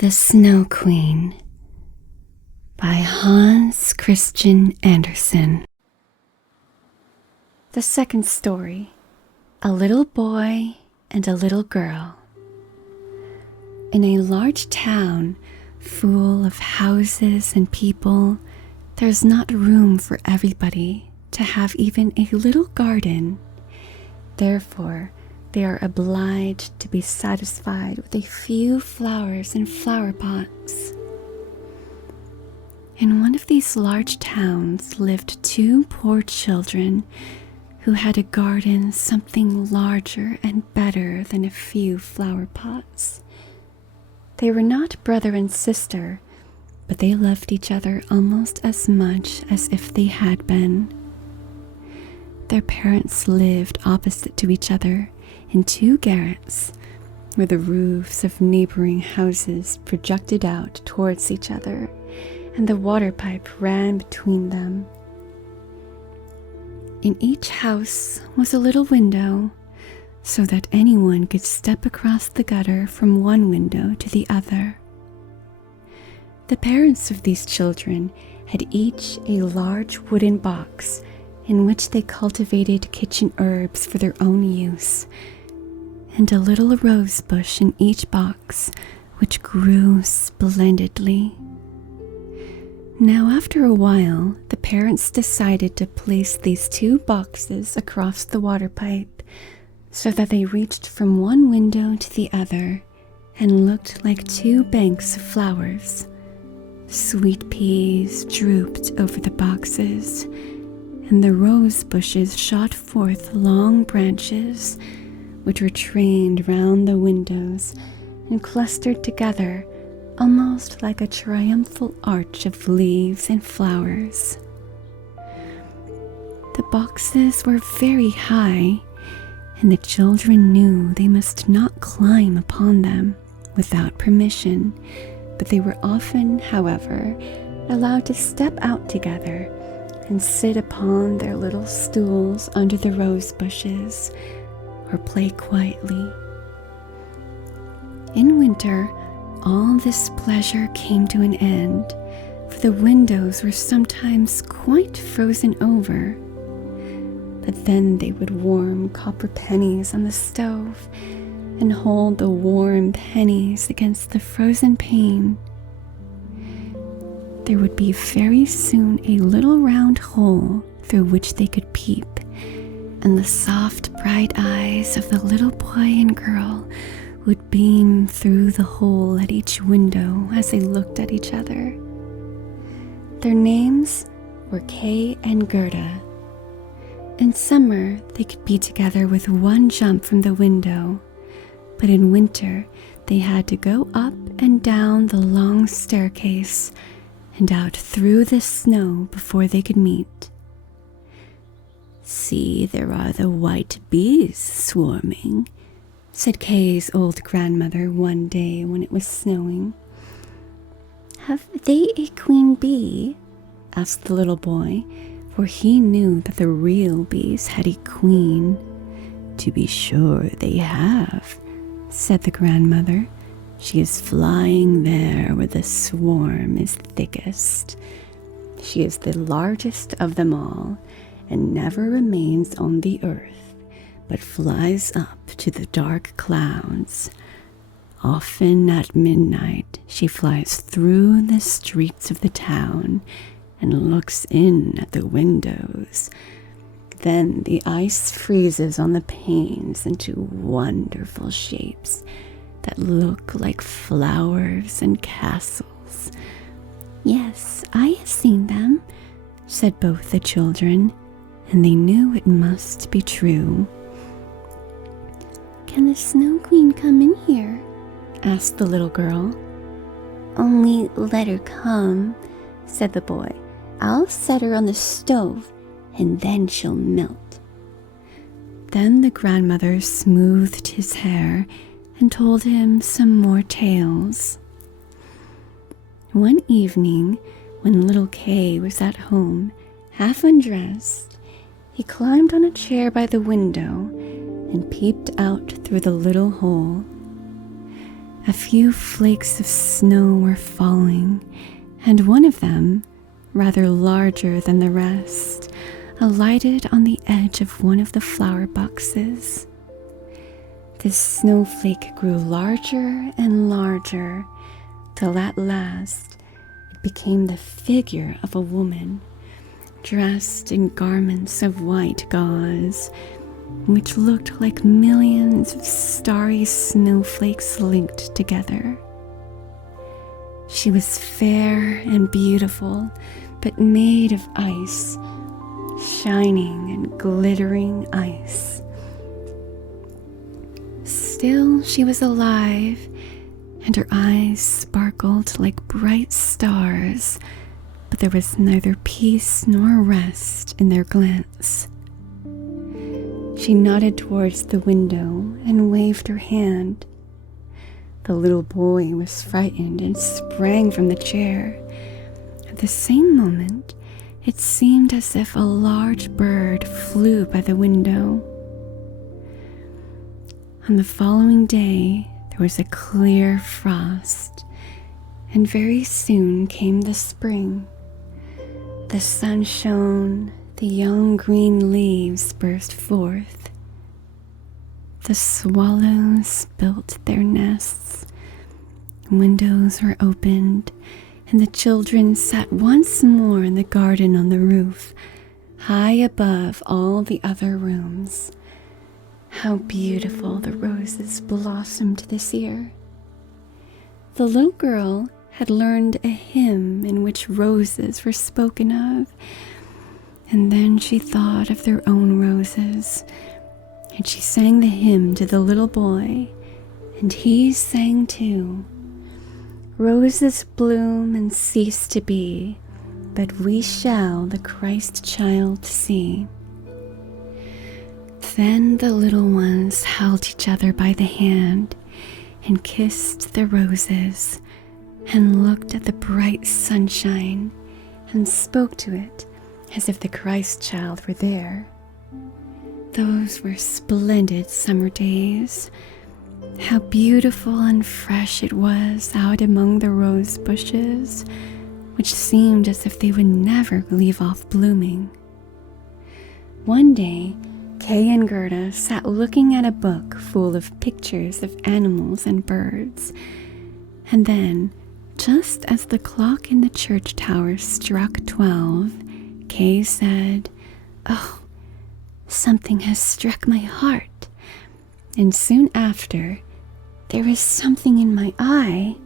The Snow Queen by Hans Christian Andersen. The second story, A Little Boy and a Little Girl. In a large town full of houses and people, there's not room for everybody to have even a little garden. Therefore, they are obliged to be satisfied with a few flowers in flower pots. In one of these large towns lived two poor children who had a garden something larger and better than a few flower pots. They were not brother and sister, but they loved each other almost as much as if they had been. Their parents lived opposite to each other in two garrets, where the roofs of neighboring houses projected out towards each other, and the water pipe ran between them. In each house was a little window, so that anyone could step across the gutter from one window to the other. The parents of these children had each a large wooden box in which they cultivated kitchen herbs for their own use, and a little rose bush in each box, which grew splendidly. Now, after a while, the parents decided to place these two boxes across the water pipe, so that they reached from one window to the other and looked like two banks of flowers. Sweet peas drooped over the boxes, and the rose bushes shot forth long branches, which were trained round the windows and clustered together almost like a triumphal arch of leaves and flowers. The boxes were very high, and the children knew they must not climb upon them without permission, but they were often, however, allowed to step out together and sit upon their little stools under the rose bushes, or play quietly. In winter, all this pleasure came to an end, for the windows were sometimes quite frozen over. But then they would warm copper pennies on the stove and hold the warm pennies against the frozen pane. There would be very soon a little round hole through which they could peep, and the soft, bright eyes of the little boy and girl would beam through the hole at each window as they looked at each other. Their names were Kay and Gerda. In summer, they could be together with one jump from the window, but in winter, they had to go up and down the long staircase and out through the snow before they could meet. "See, there are the white bees swarming," said Kay's old grandmother one day when it was snowing. "Have they a queen bee?" asked the little boy, for he knew that the real bees had a queen. "To be sure they have," said the grandmother. "She is flying there where the swarm is thickest. She is the largest of them all, and never remains on the earth, but flies up to the dark clouds. Often at midnight she flies through the streets of the town and looks in at the windows. Then the ice freezes on the panes into wonderful shapes that look like flowers and castles." "Yes, I have seen them," said both the children, and they knew it must be true. "Can the Snow Queen come in here?" asked the little girl. "Only let her come," said the boy. "I'll set her on the stove, and then she'll melt." Then the grandmother smoothed his hair and told him some more tales. One evening, when little Kay was at home, half undressed, he climbed on a chair by the window and peeped out through the little hole. A few flakes of snow were falling, and one of them, rather larger than the rest, alighted on the edge of one of the flower boxes. The snowflake grew larger and larger, till at last it became the figure of a woman, dressed in garments of white gauze, which looked like millions of starry snowflakes linked together. She was fair and beautiful, but made of ice, shining and glittering ice. Still, she was alive, and her eyes sparkled like bright stars, but there was neither peace nor rest in their glance. She nodded towards the window and waved her hand. The little boy was frightened and sprang from the chair. At the same moment, it seemed as if a large bird flew by the window. On the following day, there was a clear frost, and very soon came the spring. The sun shone, the young green leaves burst forth. The swallows built their nests, windows were opened, and the children sat once more in the garden on the roof, high above all the other rooms. How beautiful the roses blossomed this year. The little girl had learned a hymn in which roses were spoken of, and then she thought of their own roses, and she sang the hymn to the little boy, and he sang too. Roses bloom and cease to be, but we shall the Christ child see. Then the little ones held each other by the hand and kissed the roses and looked at the bright sunshine and spoke to it as if the Christ child were there. Those were splendid summer days. How beautiful and fresh it was out among the rose bushes, which seemed as if they would never leave off blooming. One day, Kay and Gerda sat looking at a book full of pictures of animals and birds, and then, just as the clock in the church tower struck 12, Kay said, "Oh, something has struck my heart." And soon after, "There is something in my eye."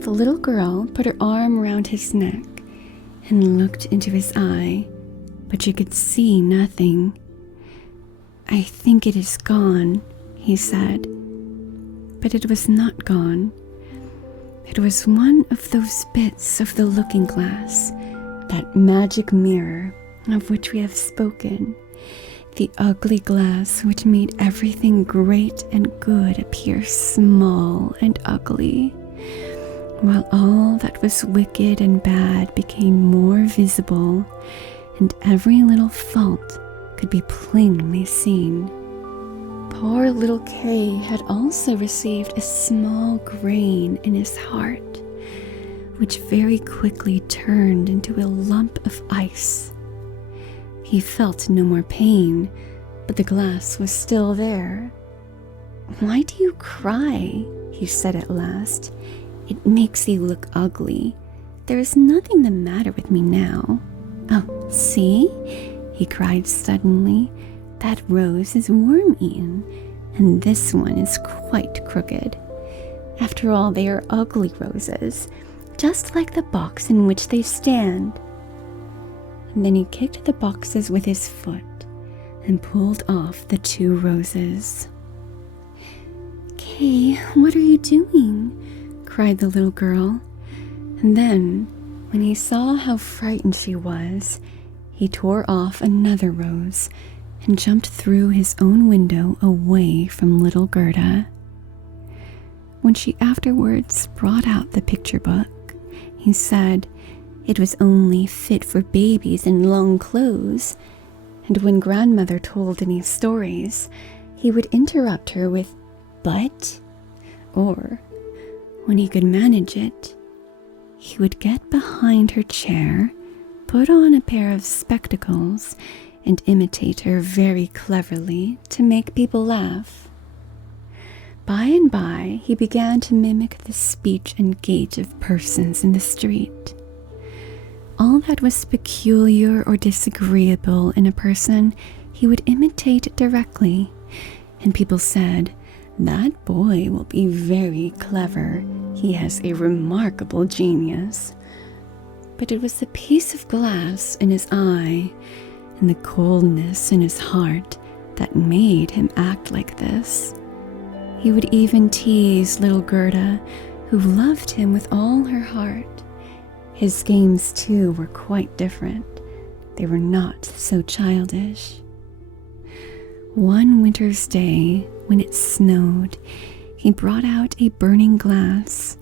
The little girl put her arm around his neck and looked into his eye, but she could see nothing. "I think it is gone," he said. But it was not gone. It was one of those bits of the looking glass, that magic mirror of which we have spoken, the ugly glass which made everything great and good appear small and ugly, while all that was wicked and bad became more visible, and every little fault could be plainly seen. Poor little Kay had also received a small grain in his heart, which very quickly turned into a lump of ice. He felt no more pain, but the glass was still there. "Why do you cry?" he said at last. "It makes you look ugly. There is nothing the matter with me now. Oh, see," he cried suddenly, "that rose is worm-eaten, and this one is quite crooked. After all, they are ugly roses, just like the box in which they stand." And then he kicked the boxes with his foot and pulled off the 2 roses. "Kay, what are you doing?" cried the little girl. And then, when he saw how frightened she was, he tore off another rose and jumped through his own window away from little Gerda. When she afterwards brought out the picture book, he said it was only fit for babies in long clothes, and when grandmother told any stories, he would interrupt her with, "But or, when he could manage it, he would get behind her chair, put on a pair of spectacles, and imitate her very cleverly to make people laugh. By and by, he began to mimic the speech and gait of persons in the street. All that was peculiar or disagreeable in a person, he would imitate directly, and people said, "That boy will be very clever. He has a remarkable genius." But it was the piece of glass in his eye and the coldness in his heart that made him act like this. He would even tease little Gerda, who loved him with all her heart. His games, too, were quite different. They were not so childish. One winter's day, when it snowed, he brought out a burning glass.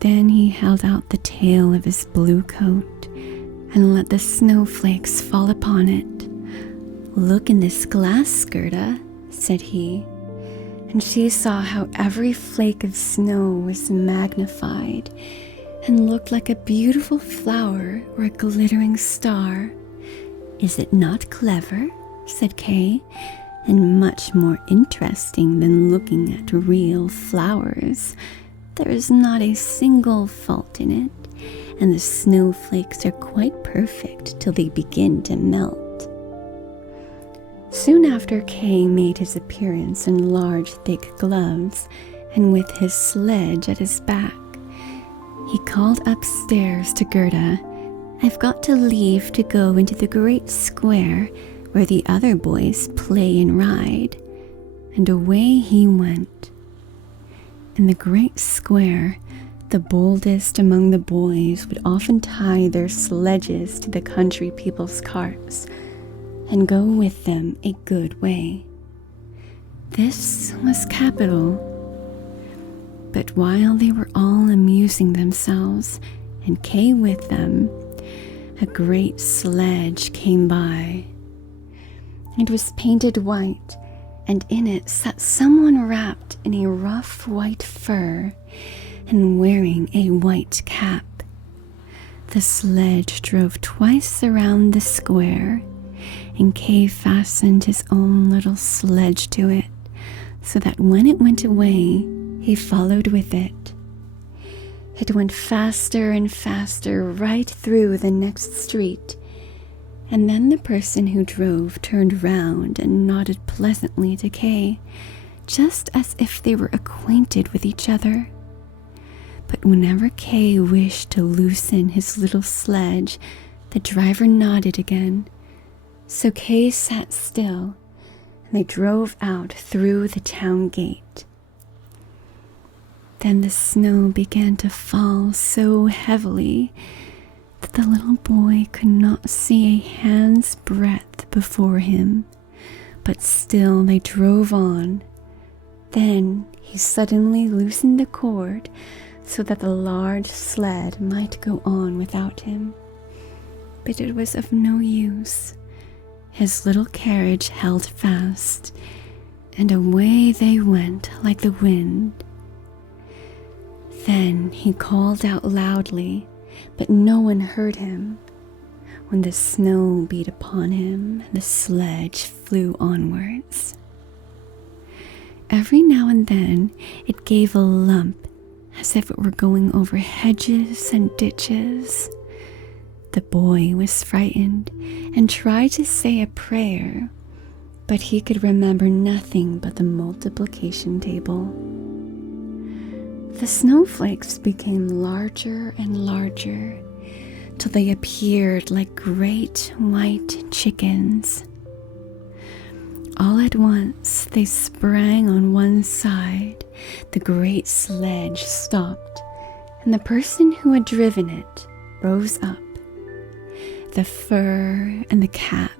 Then he held out the tail of his blue coat and let the snowflakes fall upon it. "Look in this glass, Gerda," said he. And she saw how every flake of snow was magnified and looked like a beautiful flower or a glittering star. "Is it not clever?" said Kay, "and much more interesting than looking at real flowers. There is not a single fault in it, and the snowflakes are quite perfect till they begin to melt." Soon after, Kay made his appearance in large, thick gloves and with his sledge at his back. He called upstairs to Gerda, "I've got to leave to go into the great square where the other boys play and ride." And away he went. In the great square, the boldest among the boys would often tie their sledges to the country people's carts and go with them a good way. This was capital. But while they were all amusing themselves, and Kay with them, a great sledge came by. It was painted white, and in it sat someone wrapped in a rough white fur and wearing a white cap. The sledge drove twice around the square, and Kay fastened his own little sledge to it, so that when it went away, he followed with it. It went faster and faster right through the next street, and then the person who drove turned round and nodded pleasantly to Kay, just as if they were acquainted with each other. But whenever Kay wished to loosen his little sledge, the driver nodded again. So Kay sat still, and they drove out through the town gate. Then the snow began to fall so heavily that the little boy could not see a hand's breadth before him, but still they drove on. Then he suddenly loosened the cord so that the large sled might go on without him. But it was of no use. His little carriage held fast, and away they went like the wind. Then he called out loudly, but no one heard him. When the snow beat upon him, the sledge flew onwards. Every now and then it gave a lump, as if it were going over hedges and ditches. The boy was frightened and tried to say a prayer, but he could remember nothing but the multiplication table. The snowflakes became larger and larger till they appeared like great white chickens. All at once they sprang on one side, the great sledge stopped, and the person who had driven it rose up. The fur and the cap,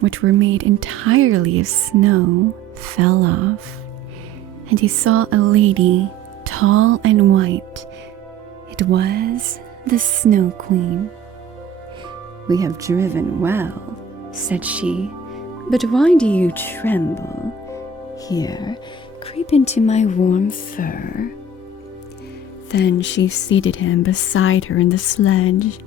which were made entirely of snow, fell off, and he saw a lady, tall and white. It was the Snow Queen. "We have driven well," said she, "but why do you tremble? Here, creep into my warm fur?" Then she seated him beside her in the sledge,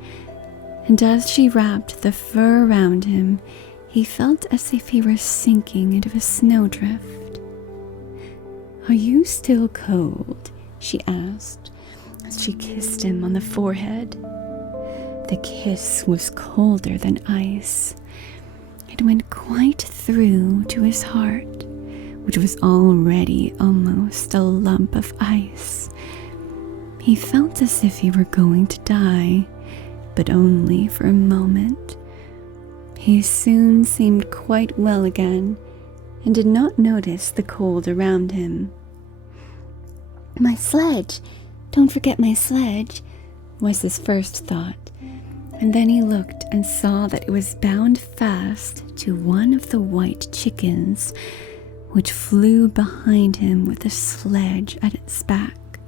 and as she wrapped the fur around him, he felt as if he were sinking into a snowdrift. "Are you still cold?" she asked as she kissed him on the forehead. The kiss was colder than ice. It went quite through to his heart, which was already almost a lump of ice. He felt as if he were going to die, but only for a moment. He soon seemed quite well again, and did not notice the cold around him. "My sledge! Don't forget my sledge," was his first thought, and then he looked and saw that it was bound fast to one of the white chickens, which flew behind him with the sledge at its back.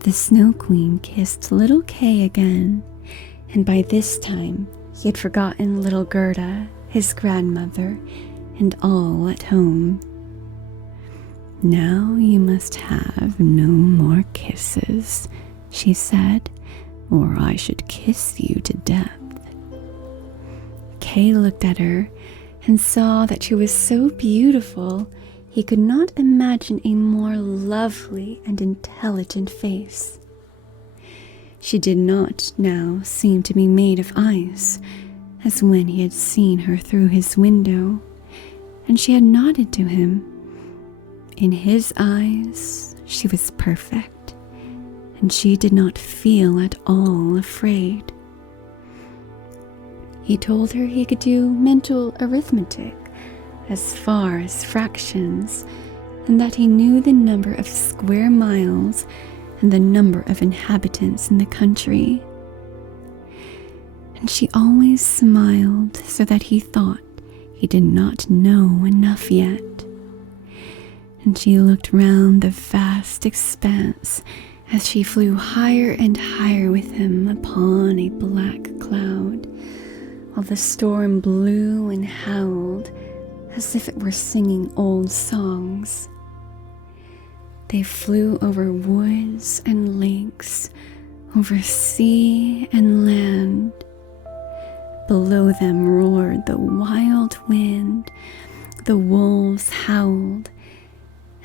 The Snow Queen kissed little Kay again, and by this time he had forgotten little Gerda, his grandmother, and all at home. "Now you must have no more kisses," she said, "or I should kiss you to death." Kay looked at her and saw that she was so beautiful he could not imagine a more lovely and intelligent face. She did not now seem to be made of ice, as when he had seen her through his window, and she had nodded to him. In his eyes, she was perfect, and she did not feel at all afraid. He told her he could do mental arithmetic as far as fractions, and that he knew the number of square miles and the number of inhabitants in the country. And she always smiled so that he thought he did not know enough yet. And she looked round the vast expanse as she flew higher and higher with him upon a black cloud, while the storm blew and howled as if it were singing old songs. They flew over woods and lakes, over sea and land. Below them roared the wild wind, the wolves howled,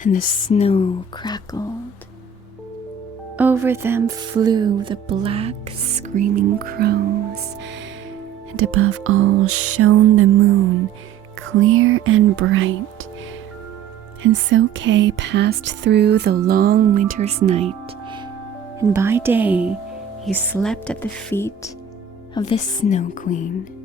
and the snow crackled. Over them flew the black, screaming crows, and above all shone the moon, clear and bright. And so Kay passed through the long winter's night, and by day he slept at the feet of the Snow Queen.